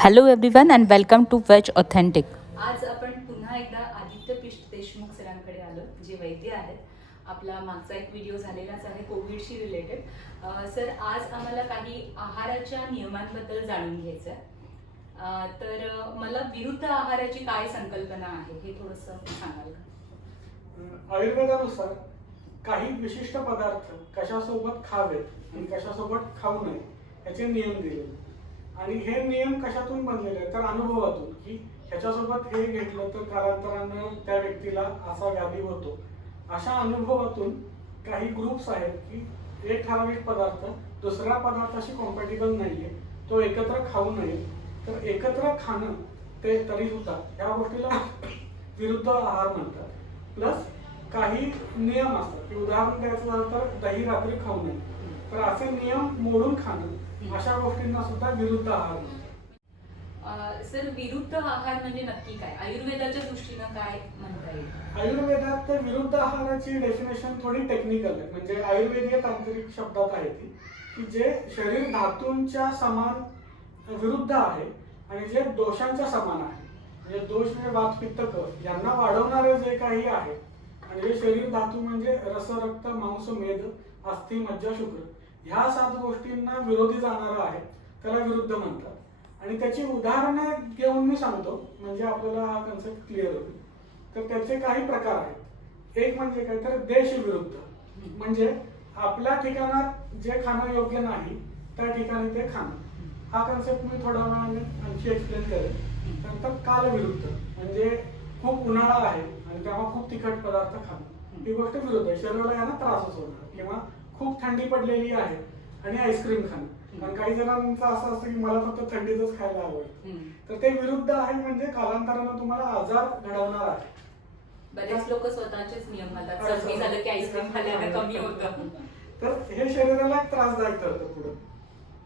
Hello everyone and welcome to veg authentic. आज आपण पुन्हा एकदा आदित्य देशमुख सरांकडे आलो, जे वैद्य आहेत. आपला मागचा एक व्हिडिओ झालेलाच आहे कोविडशी रिलेटेड. सर, आज आम्हाला काही आहाराच्या नियमांबद्दल जाणून घ्यायचं आहे. तर मला विरुद्ध आहाराची काय संकल्पना आहे हे थोडंसं सांगाल का? आयुर्वेदानुसार काही विशिष्ट पदार्थ कशासोबत खावेत आणि कशासोबत खाऊ नये याचे नियम दिले. आणि हे नियम कशातून बनलेले आहेत तर अनुभवातून, की ह्याच्यासोबत हे घेतलं तर कालांतरानं त्या व्यक्तीला असा व्याधी होतो. अशा अनुभवातून काही ग्रुप्स आहेत की एक ठराविक पदार्थ दुसऱ्या पदार्थाशी कॉम्पॅटिबल नाहीये, तो एकत्र खाऊ नये. तर एकत्र खाणं ते तरी सुद्धा ह्या गोष्टीला विरुद्ध आहार म्हणतात. प्लस काही नियम असतात की उदाहरण द्यायचं झालं तर दही रात्री खाऊ नये. तर असे नियम मोडून खाणं अशा गोष्टींना सुद्धा विरुद्ध आहार म्हणतात. सर, विरुद्ध आहार म्हणजे नक्की काय? आयुर्वेदाच्या दृष्टीनं काय म्हणता येईल? आयुर्वेदात ते विरुद्ध आहाराची डेफिनेशन थोडी टेक्निकल आहे. म्हणजे आयुर्वेदीय तांत्रिक शब्दात आहे ती, की जे शरीर धातूंच्या समान विरुद्ध आहे आणि जे दोषांच्या समान आहे. म्हणजे दोष म्हणजे वात पित्त कफ यांना वाढवणारे जे काही आहे आणि जे शरीर धातू म्हणजे रस रक्त मांस मेद अस्थि मज्जा शुक्र ह्या 7 गोष्टींना विरोधी जाणारा आहे, त्याला विरुद्ध म्हणतात. आणि त्याची उदाहरणे घेऊन मी सांगतो म्हणजे आपल्याला हा कन्सेप्ट क्लिअर होईल. तर त्याचे काही प्रकार आहेत. एक म्हणजे काय तर देश विरुद्ध, म्हणजे आपल्या ठिकाणात जे खाणं योग्य नाही त्या ठिकाणी ते खाणं. हा कन्सेप्ट मी थोड्या वेळाने आणखी एक्सप्लेन करेन. नंतर काल विरुद्ध, म्हणजे खूप उन्हाळा आहे आणि तेव्हा खूप तिखट पदार्थ खाणं, ही गोष्ट विरुद्ध आहे. शरीराला याला त्रासच होणार. किंवा खूप थंडी पडलेली आहे आणि आईस्क्रीम खाणं, कारण काही जणांचं असं असतं की मला फक्त थंडीतच खायला आवडतं. तर ते विरुद्ध आहे, म्हणजे कालांतरानं तुम्हाला आजार घडवणार आहे. बरेच लोक स्वतःचेच नियम घालतात. सर्दी झालं की आईस्क्रीम खाल्ल्याने कमी होतं. तर हे शरीराला त्रासदायक ठरतं पुढे.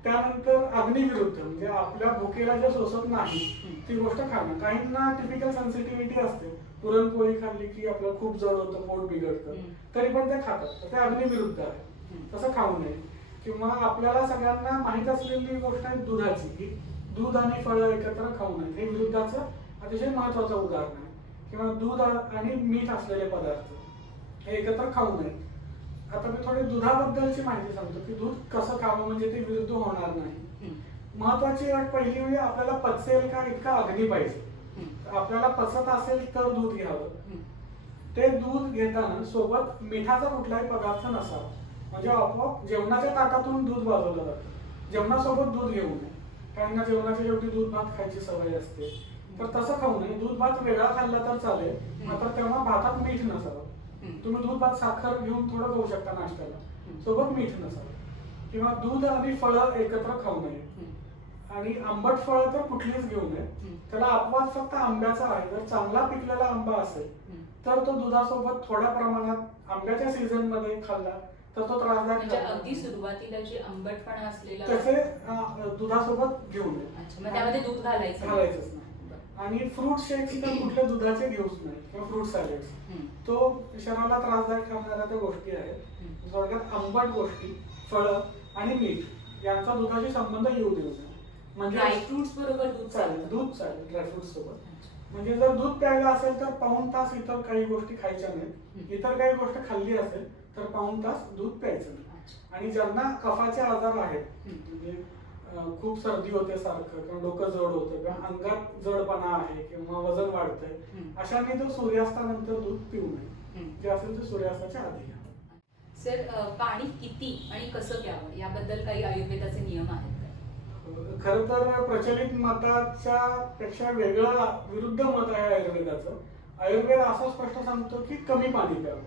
त्यानंतर अग्निविरुद्ध, म्हणजे आपल्या भुकेला जे सोसत नाही ती गोष्ट खाणं. काहींना टिपिकल सेन्सिटिव्हिटी असते, पुरणपोळी खाल्ली की आपल्याला खूप जड होतं, पोट बिघडतं, तरी पण ते खातात. तर ते अग्निविरुद्ध आहे, तसं खाऊ नये. किंवा आपल्याला सगळ्यांना माहीत असलेली गोष्ट आहे दुधाची, की दूध आणि फळं एकत्र खाऊ नये. हे विरुद्धाचं अतिशय महत्वाचं उदाहरण आहे. किंवा दूध आणि मीठ असलेले पदार्थ हे एकत्र खाऊ नये. आता मी थोडी दुधाबद्दलची माहिती सांगतो की दूध कसं खावं म्हणजे ते विरुद्ध होणार नाही. महत्वाची अट पहिली म्हणजे आपल्याला पचेल का इतका अग्नी पाहिजे. आपल्याला पचत असेल तर दूध घ्यावं. ते दूध घेताना सोबत मिठाचा कुठलाही पदार्थ नसावा. म्हणजे आपोआप जेवणाच्या ताटातून दूध वाजवलं जातं, जेवणासोबत दूध घेऊ नये. कारण जेवणाच्या शेवटी दूध भात खायची सवय असते, तर तसं खाऊ नये. दूध भात वेगळा खाल्ला तर चालेल, मात्र तेव्हा भातात मीठ नसावं. तुम्ही दूध भात साखर घेऊन थोडं खाऊ शकता नाश्त्याला, सोबत मीठ नसावं. किंवा दूध आणि फळं एकत्र खाऊ नये. आणि आंबट फळं तर कुठलीच घेऊ नये. त्याला अपवाद फक्त आंब्याचा आहे. जर चांगला पिकलेला आंबा असेल तर तो दुधासोबत थोड्या प्रमाणात आंब्याच्या सीझन मध्ये खाल्ला तर तो त्रासदायक म्हणजे अगदी सुरुवातीला जे आंबटपणा असलेला तसे दुधासोबत घेऊ नये. मग त्यामध्ये दूध घालायचंच नाही. आणि फ्रूट शेक्स तर कुठल्या दुधाचे घेऊच नाही. किंवा फ्रूट सॅलेड्स तो शरीराला त्रासदायक ठरणाऱ्या त्या गोष्टी आहेत. थोडक्यात आंबट गोष्टी, फळं आणि मीठ यांचा दुधाशी संबंध येऊ देऊ नये. म्हणजे ड्रायफ्रुट्स बरोबर दूध चालेल, दूध चालेल ड्रायफ्रुट्स सोबत. म्हणजे जर दूध प्यायला असेल तर पाऊण तास इतर काही गोष्टी खायच्या नाहीत. इतर काही गोष्ट खाल्ली असेल तर पाऊण तास दूध प्यायचं नाही. आणि ज्यांना कफाचे आजार आहेत, म्हणजे खूप सर्दी होते सारखं, किंवा डोकं जड होतं, किंवा अंगात जडपणा आहे, किंवा वजन वाढतंय, अशांनी तर सूर्यास्तानंतर दूध पिऊ नये. जे असेल ते सूर्यास्ताच्या आधी. सर, पाणी किती आणि कसं प्यावं याबद्दल काही आयुर्वेदाचे नियम आहेत का? खरं तर प्रचलित मताच्या पेक्षा वेगळं विरुद्ध मत आहे आयुर्वेदाचं. आयुर्वेद असं स्पष्ट सांगतो की कमी पाणी प्यावं.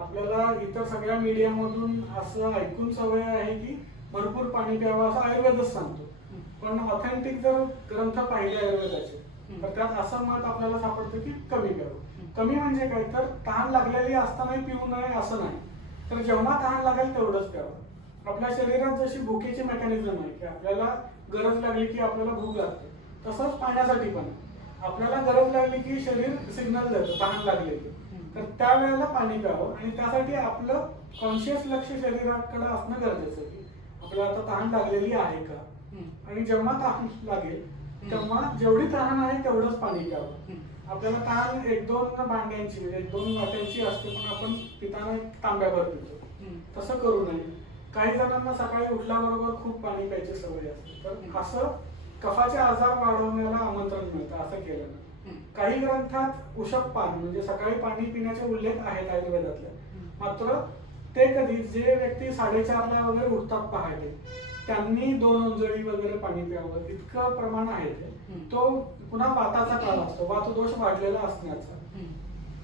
आपल्याला इतर सगळ्या मीडियामधून असं ऐकून सवय आहे की भरपूर पाणी प्यावं असं आयुर्वेदच सांगतो. पण ऑथेंटिक जर ग्रंथ पाहिले आयुर्वेदाचे तर त्यात असं मत आपल्याला सापडतं की कमी प्यावं. कमी म्हणजे काय तर तहान लागलेली असतानाही पिऊ नये असं नाही, तर जेव्हा तहान लागेल तेवढंच प्यावं. आपल्या शरीरात जशी भुकेची मेकॅनिझम आहे की आपल्याला गरज लागली की आपल्याला भूक लागते, तसंच पाण्यासाठी पण आपल्याला गरज लागली की शरीर सिग्नल देतं तहान लागलेली, तर त्यावेळेला पाणी प्यावं. आणि त्यासाठी आपलं कॉन्शियस लक्ष शरीराकडे असणं गरजेचं की आपल्याला आता तहान लागलेली आहे का. आणि जेव्हा तहान लागेल तेव्हा जेवढी तहान आहे तेवढंच पाणी प्यावं. हम्म. आपल्याला तहान 1-2 भांड्यांची म्हणजे 1-2 वाट्यांची असते, पण आपण पिताना एक तांब्याभर पितो. तसं करू नये. काही जणांना सकाळी उठल्याबरोबर खूप पाणी प्यायची सवय असते, तर असं कफाचे आजार वाढवण्याला आमंत्रण मिळतं असं केल्यानं. काही ग्रंथात उषःपान म्हणजे सकाळी पाणी पिण्याचे उल्लेख आहेत आयुर्वेदातले. मात्र ते कधी जे व्यक्ती 4:30ला वगैरे उठतात पहाटे, त्यांनी 2 ओंजळी वगैरे पाणी प्यावं इतकं प्रमाण आहे ते. तो पुन्हा वाताचा काळ असतो, वातदोष वाढलेला असण्याचा.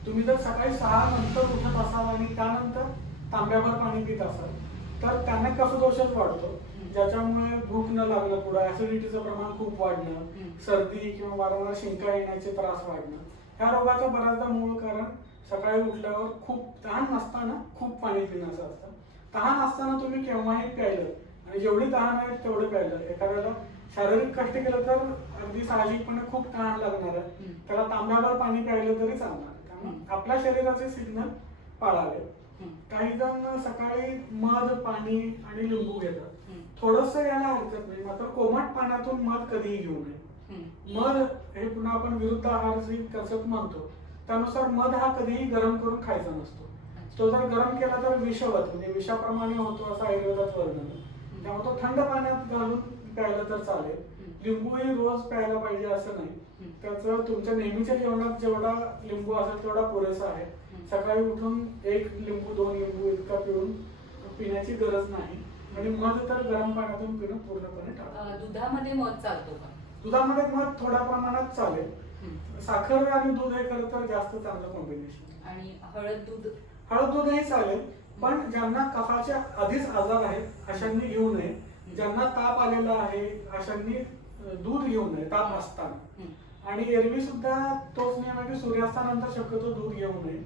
तुम्ही जर सकाळी 6 नंतर उठत असाल आणि त्यानंतर तांब्याभर पाणी पित असाल तर त्यांना कफदोषच वाढतो, ज्याच्यामुळे भूक न लागणं, पुढे ऍसिडिटीचं प्रमाण खूप वाढणं, सर्दी किंवा वारंवार शिंका येण्याचे त्रास वाढणं, ह्या रोगाचं बऱ्याचदा मूळ कारण सकाळी उठल्यावर खूप तहान नसताना खूप पाणी पिण्याचं असतं. तहान असताना तुम्ही केव्हाही प्यायलं आणि जेवढी तहान आहे तेवढं प्यायलं. एखाद्याला शारीरिक कष्ट केलं तर अगदी साहजिकपणे खूप तहान लागणार आहे, त्याला तांब्याभर पाणी प्यायलं तरी चालणार. त्यामुळे आपल्या शरीराचे सिग्नल पाळावे. काही जण सकाळी मध, पाणी आणि लिंबू घेतात. थोडस याला हरकत नाही, मात्र कोमट पाण्यातून मध कधीही घेऊ नये. मध हे पुन्हा आपण विरुद्ध आहाराची कसरत म्हणतो, त्यानुसार मध हा कधीही गरम करून खायचा नसतो. तो जर गरम केला तर विषवत म्हणजे विषाप्रमाणे होतो असं आयुर्वेदात वर्णन. त्यामुळे तो थंड पाण्यात घालून प्यायला तर चालेल. लिंबूही रोज प्यायला पाहिजे असं नाही. त्याचं तुमच्या नेहमीच्या जेवणात जेवढा लिंबू असेल तेवढा पुरेसा आहे. सकाळी उठून 1 लिंबू 2 लिंबू इतका पिऊन पिण्याची गरज नाही. आणि मध तर गरम पाण्यातून पिणं पूर्णपणे टाळा. दुधामध्ये मध चालतो का? दुधामध्ये मध थोड्या प्रमाणात चालेल. साखर आणि दूध हे खरं तर जास्त चांगलं कॉम्बिनेशन. आणि हळद दूधही चालेल, पण ज्यांना कफाचे आधीच आजार आहेत अशांनी घेऊ नये. ज्यांना ताप आलेला आहे अशांनी दूध घेऊ नये ताप असताना. आणि एरवी सुद्धा तोच नियम आहे की सूर्यास्तानंतर शक्यतो दूध घेऊ नये.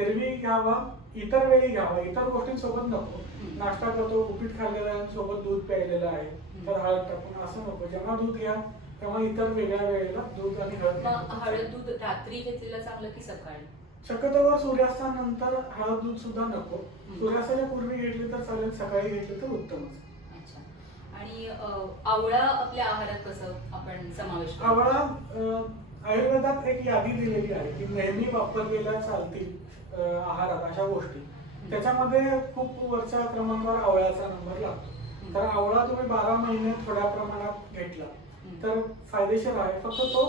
एरवी घ्यावा, इतर वेळी घ्यावा, इतर गोष्टींसोबत नको. नाश्ता करतो, उपीट खाल्लेला सोबत दूध प्यायलेलं आहे तर हळद टाकून असं नको. जेव्हा दूध घ्या तेव्हा इतर वेगळ्या वेळेला दूध आणि हळद दूध रात्री घेतलेलं चांगलं की सकाळी? शक्यतोवर सूर्यास्तानंतर हळद दूध सुद्धा नको. सूर्यास्ताच्या पूर्वी घेतली तर चालेल, सकाळी घेतली तर उत्तमच. आणि आवळा आपल्या आहारात कसं आपण समावेश करू? आवळा आयुर्वेदात एक यादी दिलेली आहे की नेहमी वापरलेल्या चालतील आहारात अशा गोष्टी, त्याच्यामध्ये खूप वरच्या क्रमांकावर आवळ्याचा नंबर लागतो. तर आवळा तुम्ही 12 महिने थोड्या प्रमाणात घेतला तर फायदेशीर आहे. फक्त तो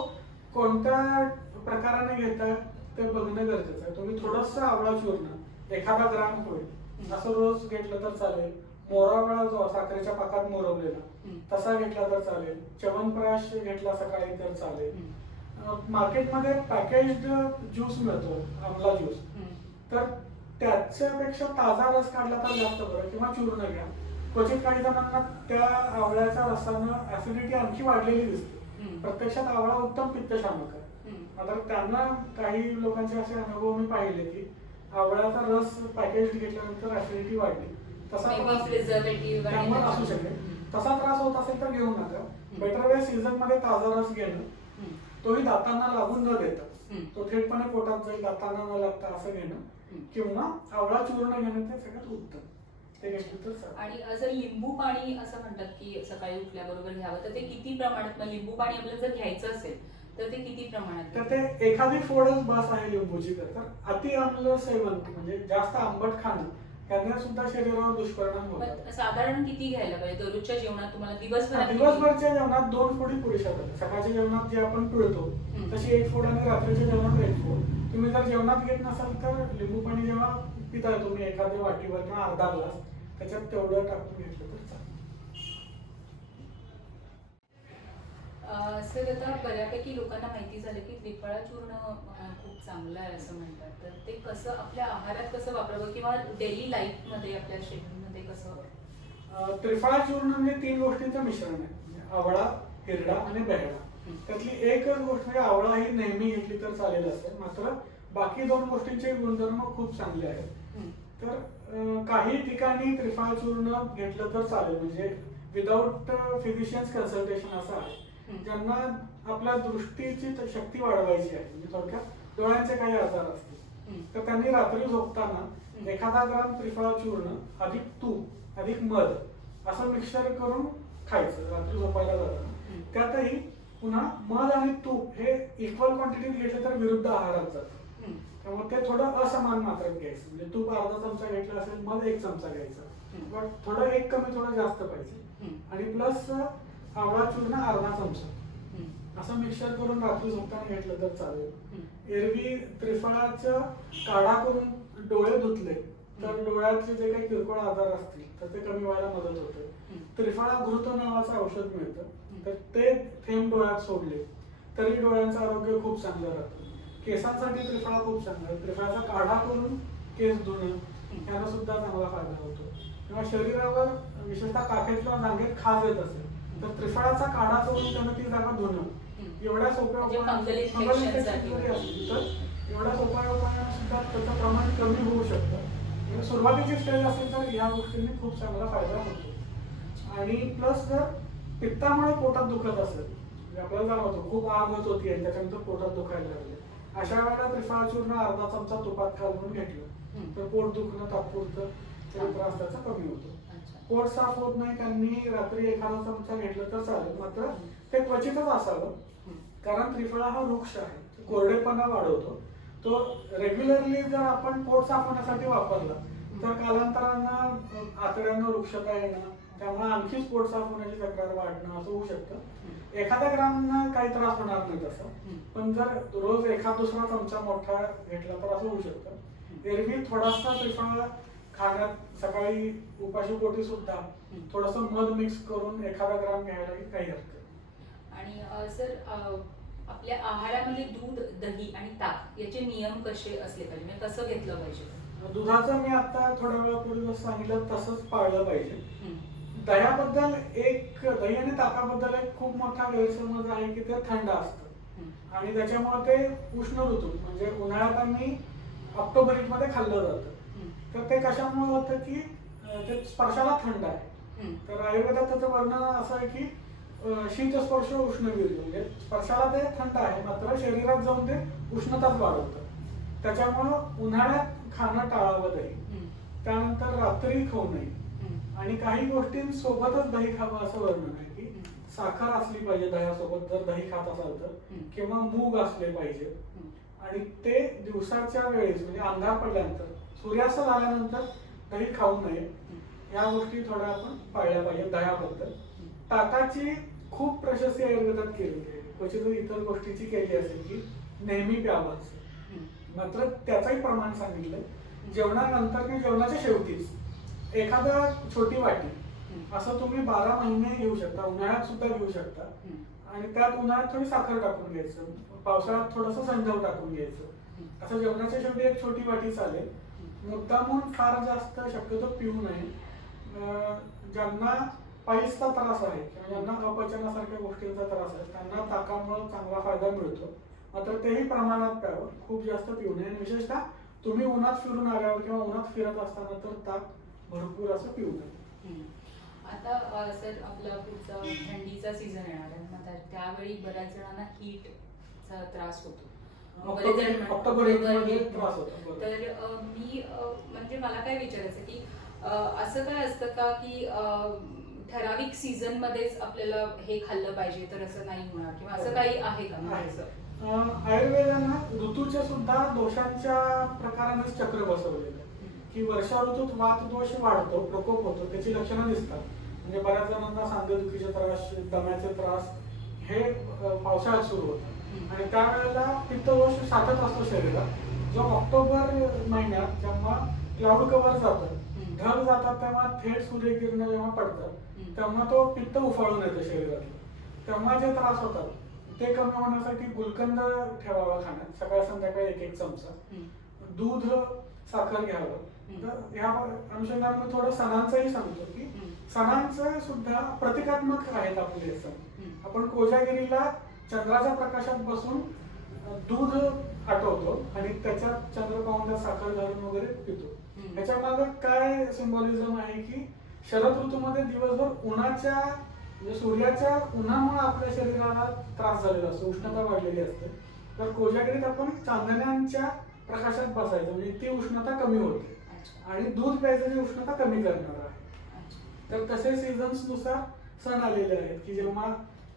कोणत्या प्रकाराने घेताय ते बघणं गरजेचं आहे. तुम्ही थोडंसं आवळा चूर्ण 1 ग्राम होईल असं रोज घेतलं तर चालेल. मोरावळा जो साखरेच्या पाकात मोरवलेला तसा घेतला तर चालेल. च्यवनप्राश घेतला सकाळी तर चालेल. मार्केटमध्ये पॅकेज्ड ज्यूस मिळतो, आमला ज्यूस, तर त्याच्यापेक्षा ताजा रस काढला तर जास्त बरं, किंवा चूर्ण घ्या. क्वचित काही जणांना त्या आवळ्याच्या रसानं ऍसिडिटी आणखी वाढलेली दिसते. प्रत्यक्षात आवळा उत्तम पित्तशामक आहे. आता त्यांना काही लोकांचे असे अनुभव मी पाहिले की आवळ्याचा रस पॅकेज घेतल्यानंतर ऍसिडिटी वाढली. तसा त्यामुळे असू शकेल. तसा त्रास होत असेल तर घेऊ नका. बेटर वे सीझन मध्ये ताजा रस घेणं, तोही दातांना लागून न देता, तो थेटपणे पोटात जाईल, दातांना न लागता असं घेणं, किंवा आवळा चूर्ण घेणं ते सगळ्यात उत्तम. ते घेतलं तर. आणि असं लिंबू पाणी असं म्हणतात की सकाळी उठल्याबरोबर घ्यावं, तर ते किती प्रमाणात? लिंबू पाणी आपल्याला जर घ्यायचं असेल तर ते किती प्रमाणात? तर ते एखादी फोडच बस आहे लिंबूची. तर अति आम्ल सेवन म्हणजे जास्त आंबट खाणं त्याने सुद्धा शरीरावर दुष्परिणाम होतात. साधारण किती घ्यायला पाहिजे दररोजच्या जेवणात? तुम्हाला दिवसभरच्या जेवणात 2 फोडी पुरेशा होतात. सकाळच्या जेवणात जे आपण पिळतो तशी 1 फोड आणि रात्रीच्या जेवणात 1 फोड. तुम्ही जर जेवणात घेत नसाल तर लिंबू पाणी जेव्हा पिताय तुम्ही एखाद्या वाटीवर किंवा अर्धा ग्लास त्याच्यात तेवढं टाकून घेतलं तर चालेल. सर आता बऱ्यापैकी लोकांना माहिती झालं की त्रिफळा चूर्ण खूप चांगलं आहे असं म्हणतात, तर ते कसं आपल्या आहारात कसं वापरावं किंवा डेली लाईफ मध्ये आपल्या शेड्यूलमध्ये कसं? त्रिफळा चूर्ण म्हणजे 3 गोष्टींचं मिश्रण आहे. आवळा, हिरडा आणि बेहडा. त्यातली एकच गोष्ट म्हणजे आवळा ही नेहमी घेतली तर चालेल असेल, मात्र बाकी 2 गोष्टींचे गुणधर्म खूप चांगले आहेत. तर काही ठिकाणी त्रिफळा चूर्ण घेतलं तर चालेल, म्हणजे विदाऊट फिजिशियन्स कन्सल्टेशन असं आहे. ज्यांना आपल्या दृष्टीची शक्ती वाढवायची आहे, म्हणजे थोडक्यात डोळ्यांचे काही आजार असतील, तर त्यांनी रात्री झोपताना 1 ग्राम त्रिफळा चूर्ण अधिक तूप अधिक मध असं मिक्सर करून खायचं रात्री झोपायला जाताना. त्यातही पुन्हा मध आणि तूप हे इक्वल क्वांटिटीत घेतलं तर विरुद्ध आहारात जातं. हम्म. त्यामुळे ते थोडं असमान मात्रात घ्यायचं. म्हणजे तूप अर्धा चमचा घेतला असेल, मध 1 चमचा घ्यायचा. पण थोडं एक कमी थोडं जास्त पाहिजे. आणि प्लस आवळा चूर्ण अर्धा चमचा असं मिक्सर करून रात्री झोपताना घेतलं तर चालेल. एरवी त्रिफळाचं काढा करून डोळे धुतले तर डोळ्यातले जे काही किरकोळ आजार असतील तर ते कमी व्हायला मदत होते. त्रिफळाघृत नावाचं औषध मिळतं, तर ते थेंब डोळ्यात सोडले तरी डोळ्यांचं आरोग्य खूप चांगलं राहतं. केसांसाठी त्रिफळा खूप चांगला आहे. त्रिफळाचा काढा करून केस धुणं याला सुद्धा चांगला फायदा होतो. किंवा शरीरावर विशेषतः काखेतल्या जागेत खाज येत असेल तर त्रिफळाचा काढा करून त्यानं ती जागा धुणं एवढ्या सोप्या उपायाने एवढ्या सोप्या उपायाने सुद्धा त्याचं प्रमाण कमी होऊ शकतं. सुरुवातीची स्टेज असेल तर या गोष्टींनी खूप चांगला फायदा होतो. आणि प्लस जर पित्तामुळे पोटात दुखत असेल, म्हणजे आपल्याला जाणवतो खूप आग होत होती आणि त्याच्यानंतर पोटात दुखायला लागले, अशा वेळेला त्रिफळा चूर्ण अर्धा चमचा तुपात घालून घेतलं तर पोट दुखणं तात्पुरतं त्रास त्याचा कमी होतो. पोट साफ होत नाही त्यांनी रात्री एखादा चमचा घेतलं तर चालेल, मात्र ते क्वचितच असावं. कारण त्रिफळा हा वृक्ष आहे, कोरडेपणा वाढवतो. तो रेग्युलरली जर आपण पोट साफ होण्यासाठी वापरला तर कालांतरानं आतड्यांना वृक्षता येणं, त्यामुळे आणखीच पोट साफ होण्याची तक्रार वाढणं असं होऊ शकतं. एखाद्या ग्रामना काही त्रास होणार नाही तसं, पण जर रोज एखाद दुसरा चमचा मोठा घेतला तर असं होऊ शकतं. एरवी थोडासा त्रिफळा खाण्यात सकाळी उपाशी पोटी सुद्धा थोडस मध मिक्स करून एखादा ग्राम घ्यायला काही हरकत. आणि सर आपल्या आहारामध्ये दूध, दही आणि ताक याचे नियम कसे असले पाहिजे, म्हणजे कसं घेतलं पाहिजे? दुधाचं मी आता थोड्या वेळापूर्वी जसं सांगितलं तसंच पाळलं पाहिजे. दह्याबद्दल दही आणि ताकाबद्दल एक खूप मोठा गैरसमज आहे की ते थंड असतं आणि त्याच्यामुळे ते उष्ण ऋतू म्हणजे उन्हाळ्यात आणि ऑक्टोबर मध्ये खाल्लं जातं. तर ते कशामुळे होतं की ते स्पर्शाला थंड आहे. तर आयुर्वेदात त्याचं वर्णन असं आहे की शीतस्पर्श उष्णवीर्य, म्हणजे स्पर्शाला ते थंड आहे मात्र शरीरात जाऊन ते उष्णताच वाढवतं. त्याच्यामुळं उन्हाळ्यात खाणं टाळावं दही. त्यानंतर रात्री खाऊ नये आणि काही गोष्टींसोबतच दही खावं असं वर्णन आहे की साखर असली पाहिजे दह्यासोबत जर दही खात असाल तर, किंवा मूग असले पाहिजे. आणि ते दिवसाच्या वेळेस म्हणजे अंधार पडल्यानंतर, सूर्यास्त झाल्यानंतर दही खाऊ नये. या गोष्टी थोड्या आपण पाळल्या पाहिजे दह्याबद्दल. ताकाची खूप प्रशस्ती आयुर्वेदात केलेली आहे, क्वचित इतर गोष्टीची केली असेल की नेहमी प्यावं असं. मात्र त्याचंही प्रमाण सांगितलं, जेवणानंतर किंवा जेवणाच्या शेवटीच एखादा छोटी वाटी असं तुम्ही 12 महिने घेऊ शकता, उन्हाळ्यात सुद्धा घेऊ शकता. आणि त्यात उन्हाळ्यात थोडी साखर टाकून घ्यायचं, पावसाळ्यात थोडंसं संजव टाकून घ्यायचं. असं जेवणाच्या शेवटी एक छोटी वाटी चालेल. मुद्दामून फार जास्त शक्यतो पिऊ नये. ज्यांना पायसचा त्रास आहे किंवा ज्यांना अपचनासारख्या गोष्टींचा त्रास आहे त्यांना ताकामुळे चांगला फायदा मिळतो, मात्र तेही प्रमाणात प्यावं, खूप जास्त पिऊ नये. विशेषतः तुम्ही उन्हात फिरून आल्यावर किंवा उन्हात फिरत असताना तर ताक भरपूर असं पिऊ नये. आता सर आपला पुढचा थंडीचा सीझन येणार आहे, मग त्यावेळी बऱ्याच जणांना हीटचा त्रास होतो. ऑक्टोबर मध्ये त्रास होतो. तर मी म्हणजे मला काय विचारायचं की असं काय असतं का की ठराविक सीझन मध्येच आपल्याला हे खाल्लं पाहिजे तर असं नाही होणार, किंवा असं काही आहे का? आयुर्वेदानं ऋतूच्या सुद्धा दोषांच्या प्रकारानेच चक्र बसवलेलं आहे की वर्षा ऋतूत वात दोष वाढतो, प्रकोप होतो, त्याची लक्षणं दिसतात. म्हणजे बऱ्याच जणांना सांधेदुखीचे त्रास, दम्याचे त्रास हे पावसाळ्यात सुरू होतात आणि त्यावेळेला पित्तदोष साठत असतो शरीरात. जो ऑक्टोबर महिन्यात जेव्हा क्लाउड कव्हर जातं, ढग जातात, तेव्हा थेट सूर्यकिरण जेव्हा पडतात तेव्हा तो पित्त उफाळून येतो शरीरातलं. तेव्हा जे त्रास होतात ते कमी होण्यासाठी गुलकंद ठेवावा खाण्यात, सकाळ संध्याकाळी 1-1 चमचा. दूध, साखर घ्यावं. तर या अनुषंगाने मी थोडं सणांचंही सांगतो की सणांचं सुद्धा प्रतिकात्मक आहेत आपले सण. आपण कोजागिरीला चंद्राच्या प्रकाशात बसून दूध आटवतो आणि त्याच्यात चंद्रपाहून साखर घालून वगैरे पितो. ह्याच्या मागे काय सिम्बॉलिझम आहे की शरद ऋतूमध्ये दिवसभर उन्हाच्या म्हणजे सूर्याच्या उन्हामुळे आपल्या शरीराला त्रास झालेला असतो, उष्णता वाढलेली असते. तर कोजागिरीत आपण चांदण्यांच्या प्रकाशात बसायचं म्हणजे ती उष्णता कमी होते आणि दूध प्यायचं जी उष्णता कमी करणार आहे. तर तसे सीझन्स नुसार सण आलेले आहेत की जेव्हा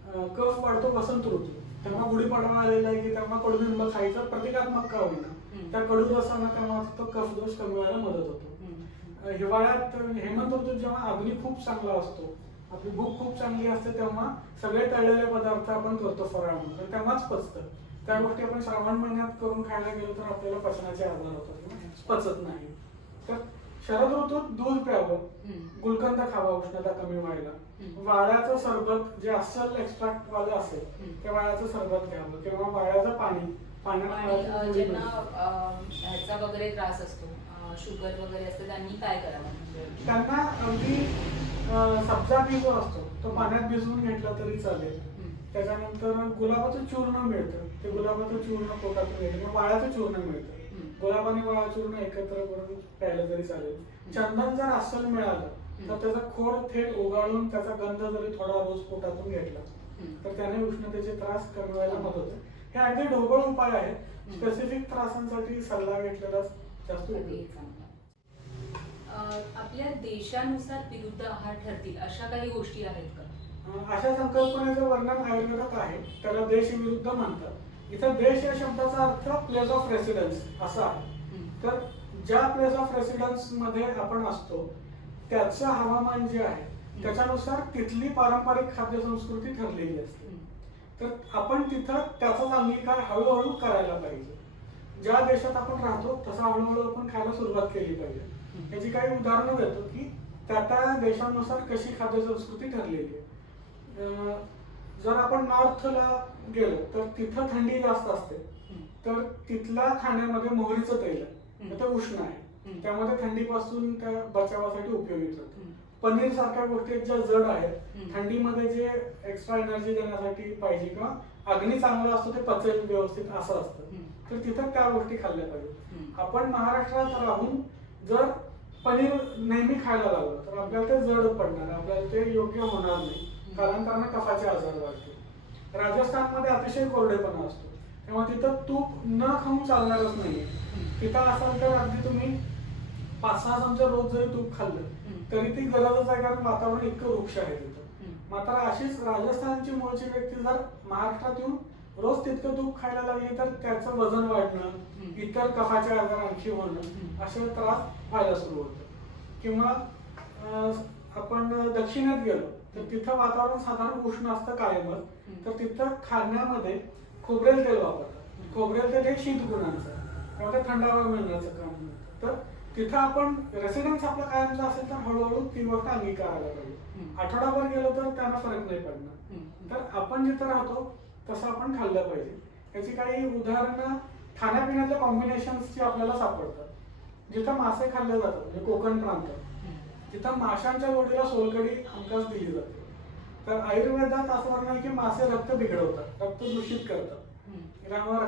कफ वाढतो वसंत ऋतू, तेव्हा गुढीपाडवा आलेला आहे की तेव्हा कडुलिंब खायचा प्रतिकात्मक का होईना, त्या कडू रसानं तेव्हा तो कफ दोष कमी व्हायला मदत होतो. हिवाळ्यात हेमंत ऋतूत जेव्हा अग्नी खूप चांगला असतो, आपली भूक खूप चांगली असते, तेव्हा सगळे तळलेले पदार्थ आपण करतो फराळ म्हणून, तर तेव्हाच पचतं. त्या गोष्टी आपण श्रावण महिन्यात करून खायला गेलो तर आपल्याला पचनाचे आजार होतात किंवा पचत नाही. तर शरद ऋतूत दूध प्यावं, गुलकंद खावा उष्णता कमी व्हायला, वाळ्याचं सरबत जे अस्सल एक्स्ट्रॅक्ट वालं असेल त्या वाळ्याचं सरबत घ्यावं किंवा वाळ्याचं पाणी आणि ज्यांना ह्याचा वगैरे त्रास असतो, शुगर वगैरे असते, त्यांनी काय करावं? म्हणजे त्यांना अगदी सब्जा बी जो असतो तो पाण्यात भिजवून घेतला तरी चालेल. त्याच्यानंतर गुलाबाचं चूर्ण मिळतं, ते गुलाबाचं चूर्ण पोटातून घ्यायचं किंवा वाळ्याचं चूर्ण मिळतं, गुलाब आणि वाळा चूर्ण एकत्र करून प्यायला तरी चालेल. चंदन जर अस्सल मिळालं तर त्याचा खोड थेट उगाळून त्याचा गंध जरी थोडा रोज पोटातून घेतला तर त्याने उष्णतेचे त्रास कमी व्हायला मदत होते. हे अगदी ढोबळ उपाय आहेत, स्पेसिफिक त्रासांसाठी सल्ला घेतलेला जास्त उपयोगी. आपल्या देशानुसार विरुद्ध आहार ठरतील अशा काही गोष्टी आहेत का? अशा संकल्पनेचं वर्णन आयुर्वेदात आहे, त्याला देश विरुद्ध म्हणतात. इथं देश या शब्दाचा अर्थ प्लेस ऑफ रेसिडेन्स असा आहे. तर ज्या प्लेस ऑफ रेसिडेन्स मध्ये आपण असतो त्याचं हवामान जे आहे त्याच्यानुसार तिथली पारंपरिक खाद्य संस्कृती ठरलेली असते. तर आपण तिथं त्याचाच अंगीकार हळूहळू करायला पाहिजे. ज्या देशात आपण राहतो तसं हळूहळू आपण खायला सुरुवात केली पाहिजे. याची काही उदाहरणं देतो की त्या देशानुसार कशी खाद्य संस्कृती ठरलेली आहे. जर आपण नॉर्थला गेलो तर तिथं थंडी जास्त असते, तर तिथल्या खाण्यामध्ये मोहरीचं तेल आहे, ते उष्ण आहे, त्यामध्ये थंडीपासून त्या बचावासाठी उपयोगी ठरतं. पनीर सारख्या गोष्टी ज्या जड आहेत, थंडीमध्ये जे एक्स्ट्रा एनर्जी देण्यासाठी पाहिजे किंवा अग्नी चांगला असतो ते पचेल व्यवस्थित असं असतं, तर तिथं त्या गोष्टी खाल्ल्या पाहिजेत. आपण महाराष्ट्रात राहून जर पनीर नेहमी खायला लागलो तर आपल्याला ते जड पडणार, आपल्याला ते योग्य होणार नाही, कालांतराने कफाचे आजार वाढते. राजस्थानमध्ये अतिशय कोरडेपणा असतो, तेव्हा तिथं तूप न खाऊन चालणारच नाहीये. तिथं असाल तर अगदी तुम्ही 5-6 चमचे रोज जरी तूप खाल्लं तरी ती गरजच आहे, कारण वातावरण इतकं वृक्ष आहे तिथं. मात्र अशीच राजस्थानची मूळची व्यक्ती जर महाराष्ट्रात येऊन रोज तितकं तूप खायला लागली तर त्याचं वजन वाढणं, इतर कफाचे आजार आणखी होणं असे त्रास व्हायला सुरू होतं. किंवा आपण दक्षिणेत गेलो तर तिथं वातावरण साधारण उष्ण असतं कायमच, तर तिथं खाण्यामध्ये खोबरेल तेल वापरतात. खोबरेल तेल हे शीतगुणांचं आहे, त्यामुळे थंडावा मिळण्याचं काम होतं. तर तिथं आपण रेसिडेन्स आपला कायमचा असेल तर हळूहळू ती गोष्ट अंगीकारायला पाहिजे. आठवडाभर गेलो तर त्यांना फरक नाही पडणार. तर आपण जिथं राहतो तसं आपण खाल्लं पाहिजे. याची काही उदाहरणं खाण्यापिण्यातल्या कॉम्बिनेशन्सची आपल्याला सापडतात. जिथं मासे खाल्ले जातात म्हणजे कोकण प्रांत, तिथं माशांच्या जोडीला सोलकढी हमखास दिली जाते. तर आयुर्वेदात असं म्हणणं आहे की मासे रक्त बिघडवतात, रक्त दूषित करतात, त्यामुळे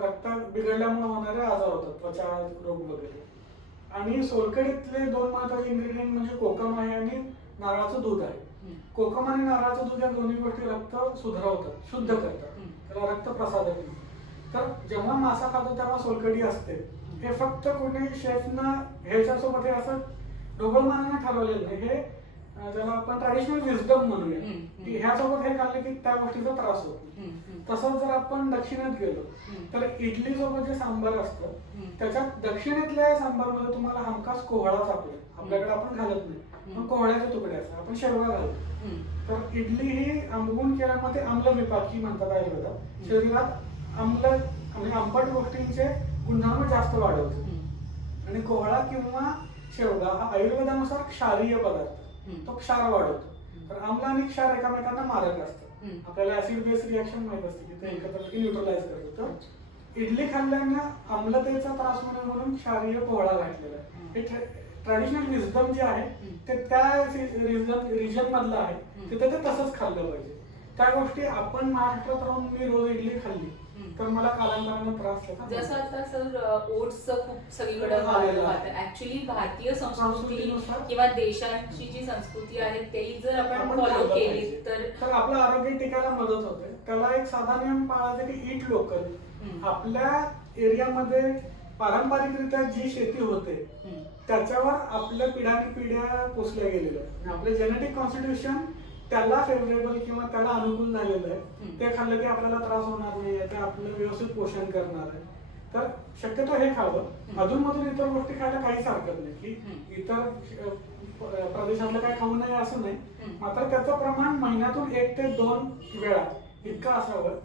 रक्त बिघडल्यामुळे होणारे आजार होतात, त्वचा रोग वगैरे. आणि सोलकढीतले 2 महत्वाचे इन्ग्रेडियंट म्हणजे कोकम आहे आणि नारळाचं दूध आहे. कोकम आणि नारळाचं दूध या दोन्ही गोष्टी रक्त सुधारवतात, शुद्ध करतात, त्याला रक्त प्रसादक. तर जेव्हा मासा खातो तेव्हा सोलकढी असते. हे फक्त कोणी शेफनं ह्याच्यासोबत हे असं ढोबळमानाने ठरवलेलं नाही, हे ज्याला आपण ट्रॅडिशनल विजडम म्हणूया की ह्यासोबत हे खाल्ले की त्या गोष्टीचा त्रास होतो. तसंच जर आपण दक्षिणेत गेलो तर इडली सोबत जे सांबार असतं त्याच्यात दक्षिणेतल्या सांबारमध्ये तुम्हाला हमखास कोहळा सापडेल. आपल्याकडे आपण घालत नाही, पण कोहळ्याचे तुकडे असतात, आपण शेवगा घालतो. तर इडली ही आंबवून केल्यामध्ये आम्ल विपाकी म्हणतात आयुर्वेदात, शरीरात आम्ल म्हणजे आंबट गोष्टींचे गुणधर्म जास्त वाढवतो. आणि कोहळा किंवा शेवगा हा आयुर्वेदानुसार क्षारीय पदार्थ, तो क्षार वाढवतो. तर आम्ल आणि क्षार एकामेकांना मारक असतात. आपल्याला ऍसिड बेस रिएक्शन माहित असते की ते एकत्र न्यूट्रलाइज करतो. तर इडली खाल्ल्यानं आम्लतेचा त्रास होणे म्हणून क्षारीय कोहळा घातलेला आहे. हे ट्रॅडिशनल विजडम जे आहे ते त्या रिजन मधलं आहे, तिथे ते तसंच खाल्लं पाहिजे. त्या गोष्टी आपण महाराष्ट्रात राहून मी रोज इडली खाल्ली तर मला कालांतराने त्रास होता. जसं आता सर ओट्सचं खूप सगळीकडे ऍक्च्युली भारतीय संस्कृती किंवा देशांची जी संस्कृती आहे ते जर आपण फॉलो केली तर आपलं आरोग्य टिकायला मदत होते. त्याला एक साधा नियम पाळायचा की ईट लोकल. आपल्या एरियामध्ये पारंपरिकरित्या जी शेती होते त्याच्यावर आपल्या पिढ्याने पिढ्या पोचल्या गेलेल्या. आपले जेनेटिक कॉन्स्टिट्यूशन त्याला फेवरेबल किंवा त्याला अनुकूल झालेलं आहे हम्म. ते खाल्लं की आपल्याला त्रास होणार नाही, ते आपलं व्यवस्थित पोषण करणार आहे. तर शक्यतो हे खावं. हम्म. अधूनमधून इतर गोष्टी खायला काहीच हरकत नाही की हम्म. इतर प्रदेशातलं काय खाऊ नये असं नाही. हम्म. मात्र त्याचं प्रमाण महिन्यातून 1 ते 2 वेळा इतकं असावं.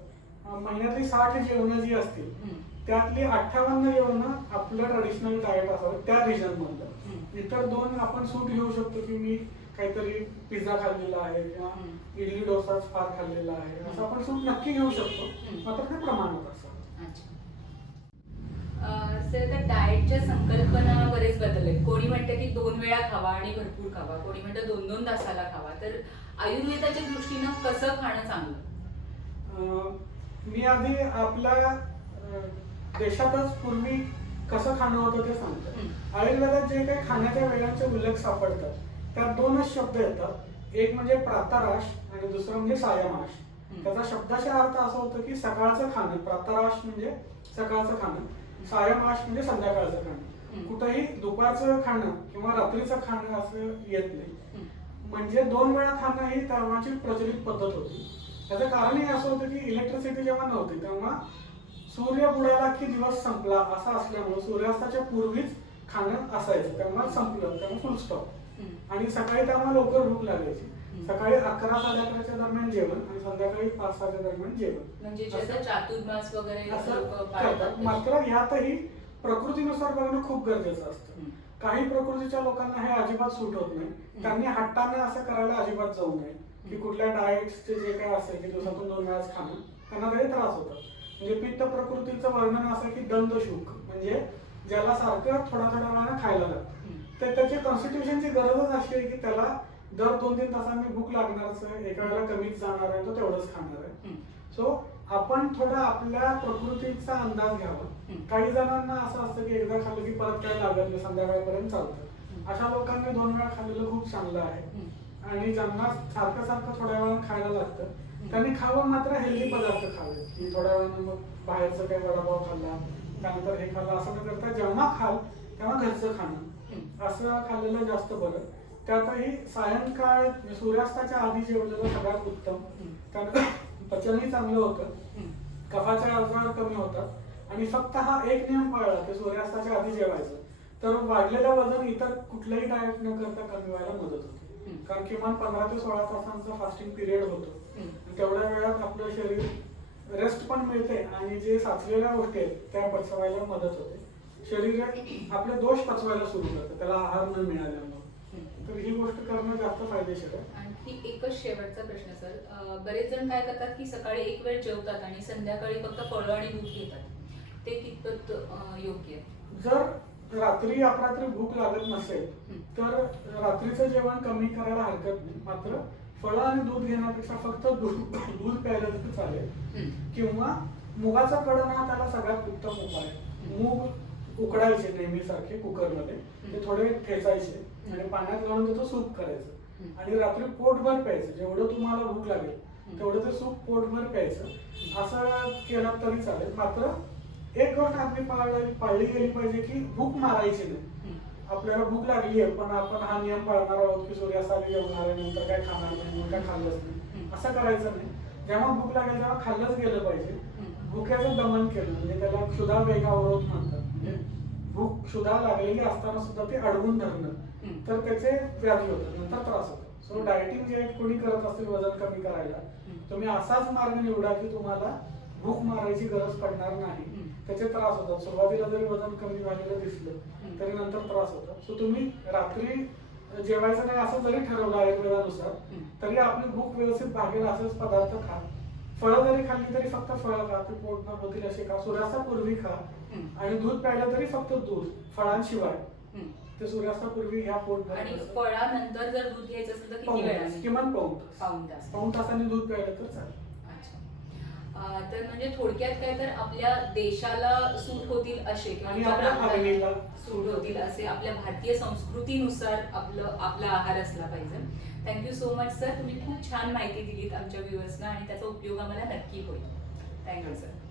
महिन्यातली 60 जेवणं जी असतील हम्म. त्यातली 58 जेवणं आपलं ट्रेडिशनल डाएट असावं त्या रिजन मधलं. हम्म. इतर 2 आपण सूट घेऊ शकतो की मी काहीतरी पिझ्झा खाल्लेला आहे किंवा इडली डोसाच फार खाल्लेला आहे असं आपण सूट नक्की घेऊ शकतो. मात्र ते प्रमाणात असावं. अच्छा. सर त्या डाएटच्या संकल्पना बरेच बदलले. कोणी म्हणतं की 2 वेळा खावा आणि भरपूर खावा, कोणी म्हणतं 2-2 तासाला खावा. तर आयुर्वेदाच्या दृष्टीनं कसं खाणं चांगलं? मी आधी आपल्या देशातच पूर्वी कसं खाणं होतं ते सांगतो. हम्म. आयुर्वेदात जे काही खाण्याच्या वेळांचे उल्लेख सापडतात त्यात 2च शब्द येतात. एक म्हणजे प्रातराश आणि दुसरं म्हणजे सायमाश. हम्म. त्याचा शब्दाचा अर्थ असा होतो की सकाळचं खाणं. प्रातराश म्हणजे सकाळचं खाणं, सायमाश म्हणजे संध्याकाळचं खाणं. हम्म. कुठेही दुपारचं खाणं किंवा रात्रीचं खाणं असं येत नाही. हम्म. म्हणजे 2 वेळा खाणं ही तेव्हाची प्रचलित पद्धत होती. त्याचं कारण हे असं होतं की इलेक्ट्रिसिटी जेव्हा नव्हती तेव्हा सूर्य बुडाला की दिवस संपला असं असल्यामुळे सूर्यास्ताच्या पूर्वीच खाणं असायचं. तेव्हा संपलं, तेव्हा फुल स्टॉप. आणि सकाळी तेव्हा लवकर भूक लागायची. सकाळी 11-11:30च्या दरम्यान जेवण आणि संध्याकाळी 5-6च्या दरम्यान जेवण. म्हणजे जसं चातुर्मास वगैरे असं लोकं करतात. पाळतात. मात्र ह्यातही प्रकृतीनुसार बघणं खूप गरजेचं असतं. हम्म. काही प्रकृतीच्या लोकांना हे अजिबात सूट होत नाही. त्यांनी हट्टाने असं करायला अजिबात जाऊ नये की कुठल्या डाएट्सचे जे काय असेल की दिवसातून 2 वेळाच खाणं त्यांना तरी त्रास होतात. म्हणजे पित्त प्रकृतीचं वर्णन असं की दंतशुक म्हणजे ज्याला सारखं थोड्या थोड्या वेळानं खायला लागतं. तर त्याची कॉन्स्टिट्यूशनची गरजच अशी आहे की त्याला दर 2-3 तासांनी भूक लागणारच आहे, एका वेळेला कमीच जाणार आहे, तो तेवढंच खाणार आहे. सो आपण थोडं आपल्या प्रकृतीचा अंदाज घ्यावा. काही जणांना असं असतं की एकदा खाल्लं की परत काय लागत नाही, संध्याकाळपर्यंत चालतं. अशा लोकांनी 2 वेळा खाल्लेलं खूप चांगलं आहे. आणि ज्यांना सारखं सारखं थोड्या वेळानं खायला लागतं त्यांनी खावं, मात्र हेल्दी पदार्थ खावे. की थोड्या वेळानं मग बाहेरचं काही वडापाव खाल्ला त्यानंतर हे खाल्लं असं न करता जेव्हा खाल तेव्हा घरचं खाणं असं खाल्लेलं जास्त बरं. त्यातही सायंकाळ सूर्यास्ताच्या आधी जेवलेलं सगळ्यात उत्तम. त्यानं पचनही चांगलं होतं, कफाचे आजार कमी होतात. आणि फक्त हा एक नियम पाळला की सूर्यास्ताच्या आधी जेवायचं तर वाढलेलं वजन इतर कुठलंही डाएट न करता कमी व्हायला मदत होते. कारण किमान 15 ते 16 तासांचा फास्टिंग पिरियड होतो. तेवढ्या वेळात आपलं शरीर रेस्ट पण मिळते आणि जे साचलेल्या गोष्टी आहेत त्या पचवायला मदत होते. शरीर आपले दोष पचवायला सुरू करतं त्याला आहार न मिळाल्यामुळे. तर ही गोष्ट करणं जास्त फायदेशीर आहे. आणखी एकच शेवटचा प्रश्न सर. बरेच जण काय करतात की सकाळी एक वेळ जेवतात आणि संध्याकाळी फक्त फळं आणि दूध घेतात. ते कितपत योग्य आहे? जर रात्री अपरात्री भूक लागत नसेल तर रात्रीचं जेवण कमी करायला हरकत नाही. मात्र फळं आणि दूध घेण्यापेक्षा फक्त दूध प्यायलं तर चालेल. किंवा मुगाचा कडण हा त्याला सगळ्यात उत्तम उपाय आहे. मूग उकडायचे नेहमीसारखे कुकरमध्ये, ते थोडे ठेचायचे आणि पाण्यात घालून त्याचं सूप करायचं आणि रात्री पोटभर प्यायचं. जेवढं तुम्हाला भूक लागेल तेवढं ते सूप पोटभर प्यायचं. असं केलं तरी चालेल. मात्र एक गोष्ट आपली पाळली गेली पाहिजे की भूक मारायची नाही. आपल्याला भूक लागली आहे पण आपण हा नियम पाळणार आहोत की सूर्यास्ताला जेवणार आहे नंतर काय खाणार नाही, मग काय खाल्लंच नाही, असं करायचं नाही. जेव्हा भूक लागेल तेव्हा खाल्लंच गेलं पाहिजे. भुक्याचं दमन केलं म्हणजे त्याला क्षुधा वेगावरोध म्हणतात. म्हणजे भूक क्षुधा लागलेली असताना सुद्धा ते अडवून धरणं तर त्याचे व्याधी होतात, नंतर त्रास होतो. सो डायटिंग जे कोणी करत असतील वजन कमी करायला तुम्ही असाच मार्ग निवडा की तुम्हाला भूक मारायची गरज पडणार नाही. त्याचे त्रास होतात. सुरुवातीला जरी वजन कमी झालेलं दिसलं तरी नंतर त्रास होतात. सो तुम्ही रात्री जेवायचं नाही असं जरी ठरवलं आयुर्वेदानुसार तरी आपली भूक व्यवस्थित भागेल असेच पदार्थ खा. फळं जरी खाल्ली तरी फक्त फळं खा, ते पोट भर होतील असे खा. सूर्यास्तापूर्वी खा आणि दूध प्यायलं तरी फक्त दूध फळांशिवाय. ते सूर्यास्तापूर्वी घ्या पोट भर. आणि फळानंतर जर दूध घ्यायचं असेल तर किती वेळा? किमान पाऊण तासांनी दूध प्यायलं तर चालेल. तर म्हणजे थोडक्यात काय तर आपल्या देशाला सूट होतील असे आणि आपल्या आहाराला सूट होतील असे आपल्या भारतीय संस्कृतीनुसार आपला आहार असला पाहिजे. Thank you so much sir. तुम्ही खूप छान माहिती दिलीत आमच्या व्ह्युअर्सना आणि त्याचा उपयोग आम्हाला नक्की होईल. Thank you sir.